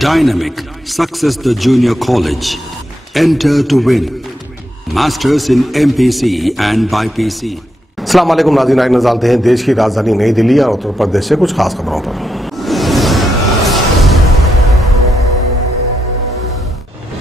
Dynamic Success the Junior College. Enter to win. Masters in MPC and BPC. अस्सलाम वालेकुम नाज़रीन, आइए नज़र डालते हैं देश की राजधानी नई दिल्ली और उत्तर प्रदेश से कुछ खास खबरों पर।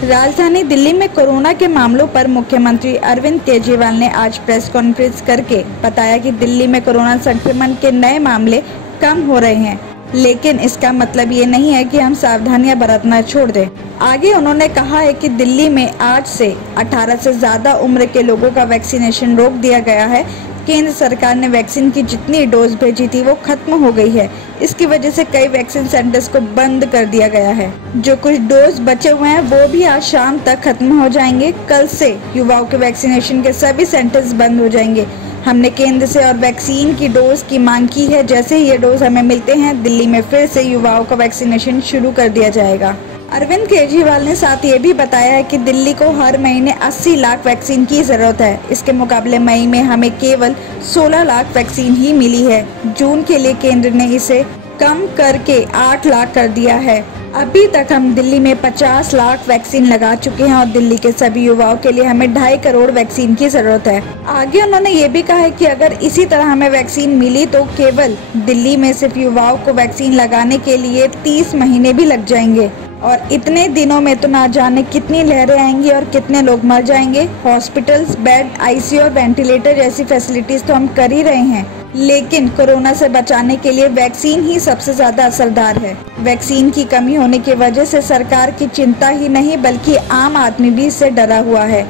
राजधानी दिल्ली में कोरोना के मामलों पर मुख्यमंत्री अरविंद केजरीवाल ने आज प्रेस कॉन्फ्रेंस करके बताया कि दिल्ली में कोरोना संक्रमण के नए मामले कम हो रहे हैं, लेकिन इसका मतलब ये नहीं है कि हम सावधानियां बरतना छोड़ दें। आगे उन्होंने कहा है कि दिल्ली में आज से 18 से ज्यादा उम्र के लोगों का वैक्सीनेशन रोक दिया गया है। केंद्र सरकार ने वैक्सीन की जितनी डोज भेजी थी वो खत्म हो गई है। इसकी वजह से कई वैक्सीन सेंटर्स को बंद कर दिया गया है। जो कुछ डोज बचे हुए हैं वो भी आज शाम तक खत्म हो जाएंगे। कल से युवाओं के वैक्सीनेशन के सभी सेंटर्स बंद हो जाएंगे। हमने केंद्र से और वैक्सीन की डोज की मांग की है। जैसे ही ये डोज हमें मिलते हैं, दिल्ली में फिर से युवाओं का वैक्सीनेशन शुरू कर दिया जाएगा। अरविंद केजरीवाल ने साथ ये भी बताया है कि दिल्ली को हर महीने 80 लाख वैक्सीन की जरूरत है। इसके मुकाबले मई में हमें केवल 16 लाख वैक्सीन ही मिली है। जून के लिए केंद्र ने इसे कम करके 8 लाख कर दिया है। अभी तक हम दिल्ली में 50 लाख वैक्सीन लगा चुके हैं और दिल्ली के सभी युवाओं के लिए हमें 2.5 करोड़ वैक्सीन की जरूरत है। आगे उन्होंने ये भी कहा है कि अगर इसी तरह हमें वैक्सीन मिली तो केवल दिल्ली में सिर्फ युवाओं को वैक्सीन लगाने के लिए 30 महीने भी लग जाएंगे और इतने दिनों में तो ना जाने कितनी लहरें आएंगी और कितने लोग मर जाएंगे। हॉस्पिटल्स, बेड, आईसीयू और वेंटिलेटर जैसी फैसिलिटीज तो हम कर ही रहे हैं, लेकिन कोरोना से बचाने के लिए वैक्सीन ही सबसे ज्यादा असरदार है। वैक्सीन की कमी होने की वजह से सरकार की चिंता ही नहीं बल्कि आम आदमी भी इससे डरा हुआ है।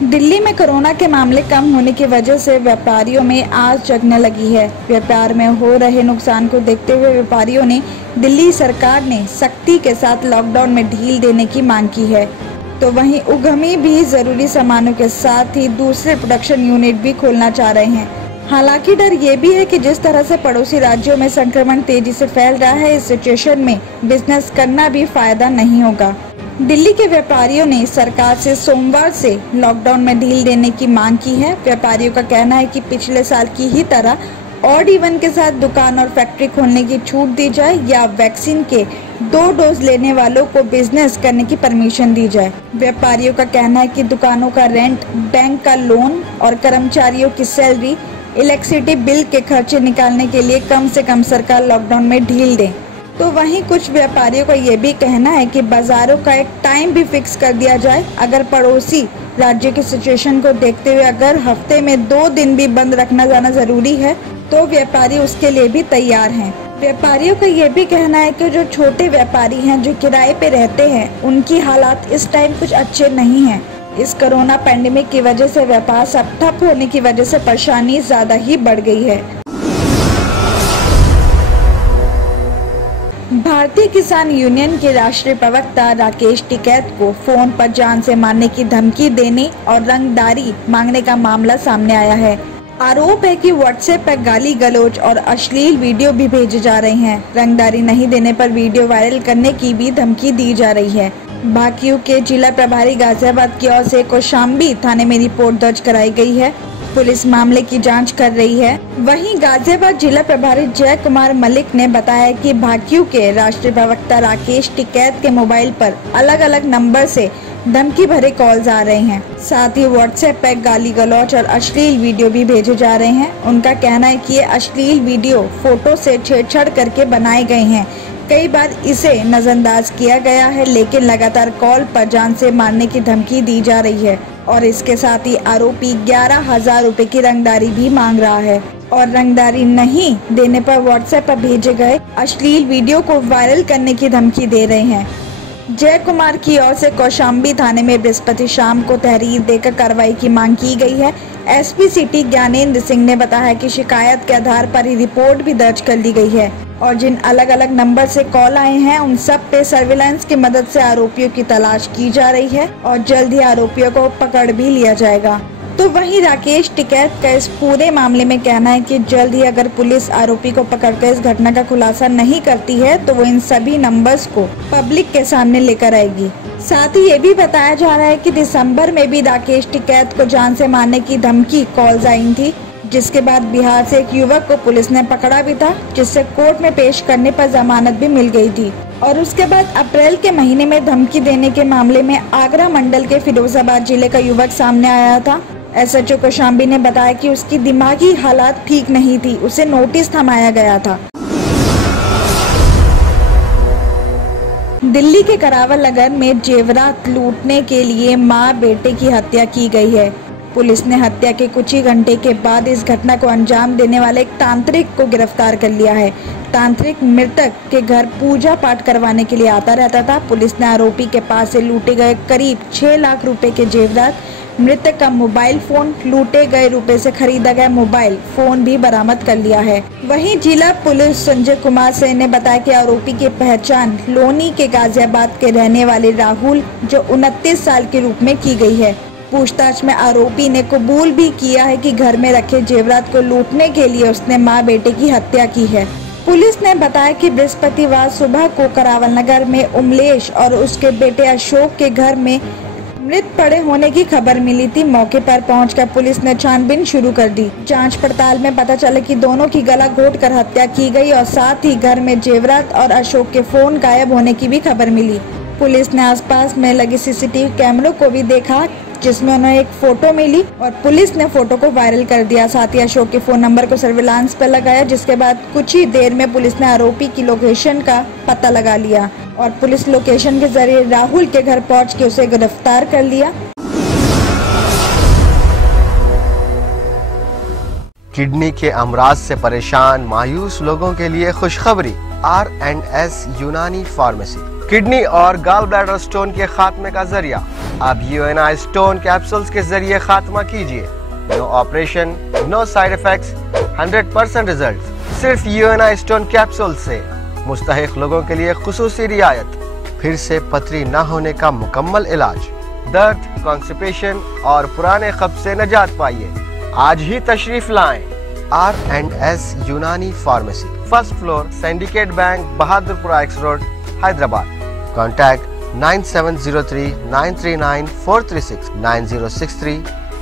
दिल्ली में कोरोना के मामले कम होने की वजह से व्यापारियों में आस जगने लगी है। व्यापार में हो रहे नुकसान को देखते हुए व्यापारियों ने दिल्ली सरकार ने सख्ती के साथ लॉकडाउन में ढील देने की मांग की है। तो वहीं उद्यमी भी जरूरी सामानों के साथ ही दूसरे प्रोडक्शन यूनिट भी खोलना चाह रहे हैं। हालांकि डर ये भी है कि जिस तरह से पड़ोसी राज्यों में संक्रमण तेजी से फैल रहा है, इस सिचुएशन में बिजनेस करना भी फायदा नहीं होगा। दिल्ली के व्यापारियों ने सरकार से सोमवार से लॉकडाउन में ढील देने की मांग की है। व्यापारियों का कहना है कि पिछले साल की ही तरह ऑड इवन के साथ दुकान और फैक्ट्री खोलने की छूट दी जाए या वैक्सीन के 2 डोज लेने वालों को बिजनेस करने की परमिशन दी जाए। व्यापारियों का कहना है कि दुकानों का रेंट, बैंक का लोन और कर्मचारियों की सैलरी, इलेक्ट्रिसिटी बिल के खर्चे निकालने के लिए कम से कम सरकार लॉकडाउन में ढील दे। तो वहीं कुछ व्यापारियों का ये भी कहना है कि बाजारों का एक टाइम भी फिक्स कर दिया जाए। अगर पड़ोसी राज्य की सिचुएशन को देखते हुए अगर हफ्ते में 2 दिन भी बंद रखना जाना जरूरी है तो व्यापारी उसके लिए भी तैयार हैं। व्यापारियों का ये भी कहना है कि जो छोटे व्यापारी हैं जो किराए पे रहते हैं, उनकी हालात इस टाइम कुछ अच्छे नहीं हैं। इस कोरोना पैंडेमिक की वजह से व्यापार सब ठप होने की वजह से परेशानी ज्यादा ही बढ़ गई है। भारतीय किसान यूनियन के राष्ट्रीय प्रवक्ता राकेश टिकैत को फोन पर जान से मारने की धमकी देने और रंगदारी मांगने का मामला सामने आया है। आरोप है कि व्हाट्सएप पर गाली गलौज और अश्लील वीडियो भी भेजे जा रहे हैं। रंगदारी नहीं देने पर वीडियो वायरल करने की भी धमकी दी जा रही है। भाकियू के जिला प्रभारी गाजियाबाद की ओर से कौशाम्बी थाने में रिपोर्ट दर्ज कराई गई है। पुलिस मामले की जांच कर रही है। वहीं गाजियाबाद जिला प्रभारी जय कुमार मलिक ने बताया कि भाकियू के राष्ट्रीय प्रवक्ता राकेश टिकैत के मोबाइल पर अलग अलग नंबर से धमकी भरे कॉल्स आ रहे हैं। साथ ही व्हाट्सएप पर गाली गलौज और अश्लील वीडियो भी भेजे जा रहे हैं। उनका कहना है कि ये अश्लील वीडियो फोटो से छेड़छाड़ करके बनाए गए हैं। कई बार इसे नजरअंदाज किया गया है, लेकिन लगातार कॉल पर जान से मारने की धमकी दी जा रही है और इसके साथ ही आरोपी 11,000 रुपए की रंगदारी भी मांग रहा है और रंगदारी नहीं देने पर व्हाट्सएप पर भेजे गए अश्लील वीडियो को वायरल करने की धमकी दे रहे हैं। जय कुमार की ओर से कौशाम्बी थाने में बृहस्पति शाम को तहरीर देकर कार्रवाई की मांग की गई है। एसपी सिटी ज्ञानेंद्र सिंह ने बताया कि शिकायत के आधार पर ही रिपोर्ट भी दर्ज कर ली गई है और जिन अलग अलग नंबर से कॉल आए हैं उन सब पे सर्विलांस की मदद से आरोपियों की तलाश की जा रही है और जल्द ही आरोपियों को पकड़ भी लिया जाएगा। तो वहीं राकेश टिकैत का इस पूरे मामले में कहना है कि जल्द ही अगर पुलिस आरोपी को पकड़कर इस घटना का खुलासा नहीं करती है तो वो इन सभी नंबर्स को पब्लिक के सामने लेकर आएगी। साथ ही ये भी बताया जा रहा है कि दिसंबर में भी राकेश टिकैत को जान से मारने की धमकी कॉल्स आई थी। जिसके बाद बिहार से एक युवक को पुलिस ने पकड़ा भी था, जिससे कोर्ट में पेश करने पर जमानत भी मिल गई थी। और उसके बाद अप्रैल के महीने में धमकी देने के मामले में आगरा मंडल के फिरोजाबाद जिले का युवक सामने आया था। SHO कौशाम्बी ने बताया कि उसकी दिमागी हालात ठीक नहीं थी, उसे नोटिस थमाया गया था। दिल्ली के करावल नगर में जेवरात लूटने के लिए मां बेटे की हत्या की गई है। पुलिस ने हत्या के कुछ ही घंटे के बाद इस घटना को अंजाम देने वाले एक तांत्रिक को गिरफ्तार कर लिया है। तांत्रिक मृतक के घर पूजा पाठ करवाने के लिए आता रहता था। पुलिस ने आरोपी के पास से लूटे गए करीब 6 लाख रुपए के जेवरात, मृतक का मोबाइल फोन, लूटे गए रुपए से खरीदा गया मोबाइल फोन भी बरामद कर लिया है। वहीं जिला पुलिस संजय कुमार सिंह ने बताया कि आरोपी की पहचान लोनी के गाजियाबाद के रहने वाले राहुल, जो 29 साल के रूप में की गई है। पूछताछ में आरोपी ने कबूल भी किया है कि घर में रखे जेवरात को लूटने के लिए उसने मां बेटे की हत्या की है। पुलिस ने बताया कि बृहस्पतिवार सुबह को करावल नगर में उमलेश और उसके बेटे अशोक के घर में मृत पड़े होने की खबर मिली थी। मौके पर पहुंचकर पुलिस ने छानबीन शुरू कर दी। जांच पड़ताल में पता चला कि दोनों की गला घोंटकर हत्या की गई और साथ ही घर में जेवरात और अशोक के फोन गायब होने की भी खबर मिली। पुलिस ने आसपास में लगे CCTV कैमरों को भी देखा, जिसमें उन्हें एक फोटो मिली और पुलिस ने फोटो को वायरल कर दिया। साथ ही अशोक के फोन नंबर को सर्विलांस पर लगाया, जिसके बाद कुछ ही देर में पुलिस ने आरोपी की लोकेशन का पता लगा लिया और पुलिस लोकेशन के जरिए राहुल के घर पहुंच के उसे गिरफ्तार कर लिया। किडनी के अमराज से परेशान मायूस लोगों के लिए खुशखबरी। R&S यूनानी फार्मेसी किडनी और गॉल ब्लैडर स्टोन के खात्मे का जरिया। अब UNI स्टोन कैप्सूल्स के जरिए खात्मा कीजिए। No operation, no side effects, 100% result. सिर्फ UNI स्टोन कैप्सूल से मुस्तहिक लोगों के लिए खुसूसी रियायत। फिर से पथरी न होने का मुकम्मल इलाज। दर्द, कॉन्स्टिपेशन और पुराने कब्ज से निजात पाइए। आज ही तशरीफ लाएं। R&S यूनानी pharmacy, first floor, syndicate bank, Bahadurpura X road, Hyderabad. Contact 9703 939 436 9063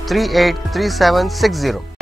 383760।